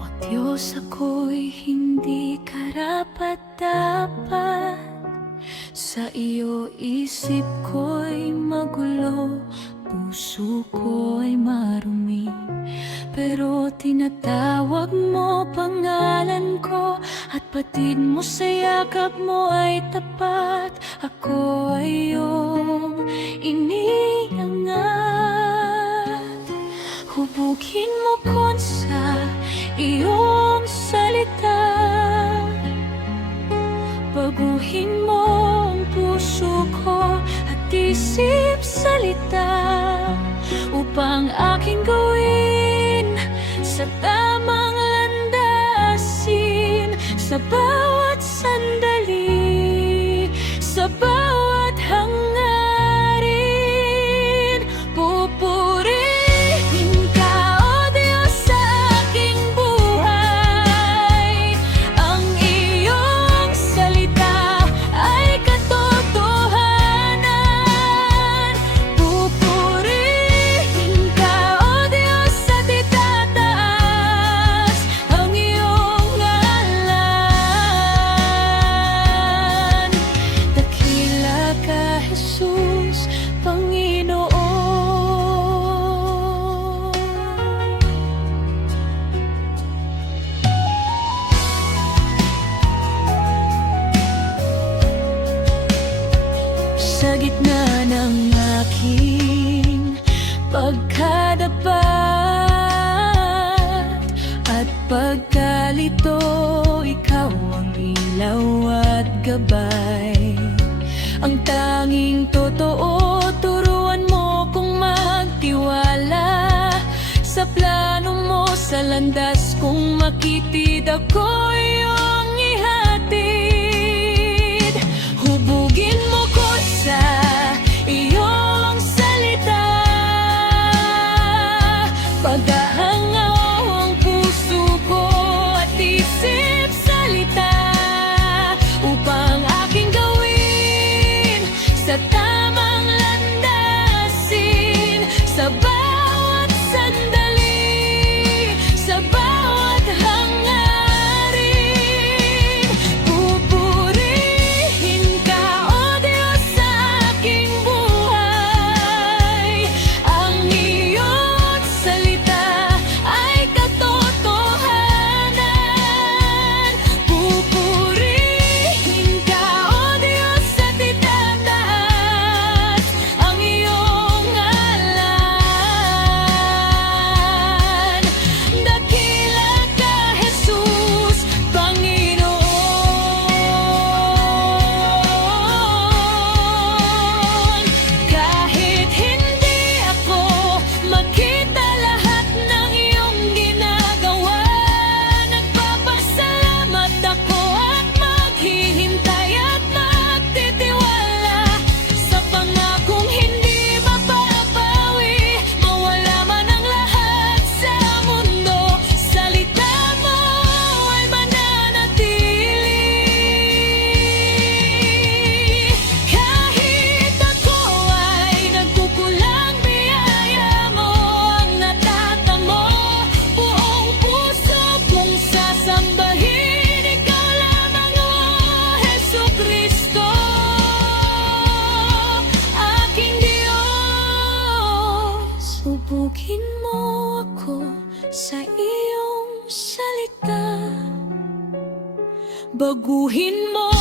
O Diyos, ako'y hindi karapat-dapat, sa iyo isip ko'y magulo, puso ko'y marumi. Pero tinatawag mo pangalan ko, at batid mo sa yakap mo ay tapat. Ako ay iyong iniangat. Hubugin mo ko sa iyong salita, baguhin mo ang puso ko at isip salita, upang aking gawin sa tamang landasin, sa bawat sandali, sa bawat hangarin. Pupurihin ka, O Diyos, sa aking buhay. Ang iyong salita ay katotohanan. Pupurihin ka, O Diyos, sa itataas ang iyong ngalan. Dakila ka, Jesus, Panginoon. Sa gitna ng aking pagkadapat at pagkalito, ikaw ang ilaw at gabay. Ang tanging totoo, turuan mo kung magtiwala sa plano mo, sa landas kung makitid ako iyong ihatid. Hubugin mo ko sa iyong salita, paghahangaw ang puso ko at isip salita, upang aking gawin sa tamang landasin, sa bawat sandali, sa bawat hangarin. Pupurihin ka, O Diyos, sa aking buhay. Ang iyong salita ay katotohanan. Pupurihin ka, O Diyos, sa itataas ang iyong ngalan. Dakila ka, Jesus, Panginoon. Kahit hindi ako makita lahat ng iyong ginagawa, nagpapasalamat ako at maghihintay at magtitiwala sa pangakong hindi mapapawi. Mawala man ang lahat sa mundo, salita mo ay mananatili. Kahit ako ay nagkukulang, biyaya mo ang natatamo. Buong puso kong sasambahin, ikaw lamang, O Jesucristo, aking Diyos. Hubugin mo ako sa iyong salita, baguhin mo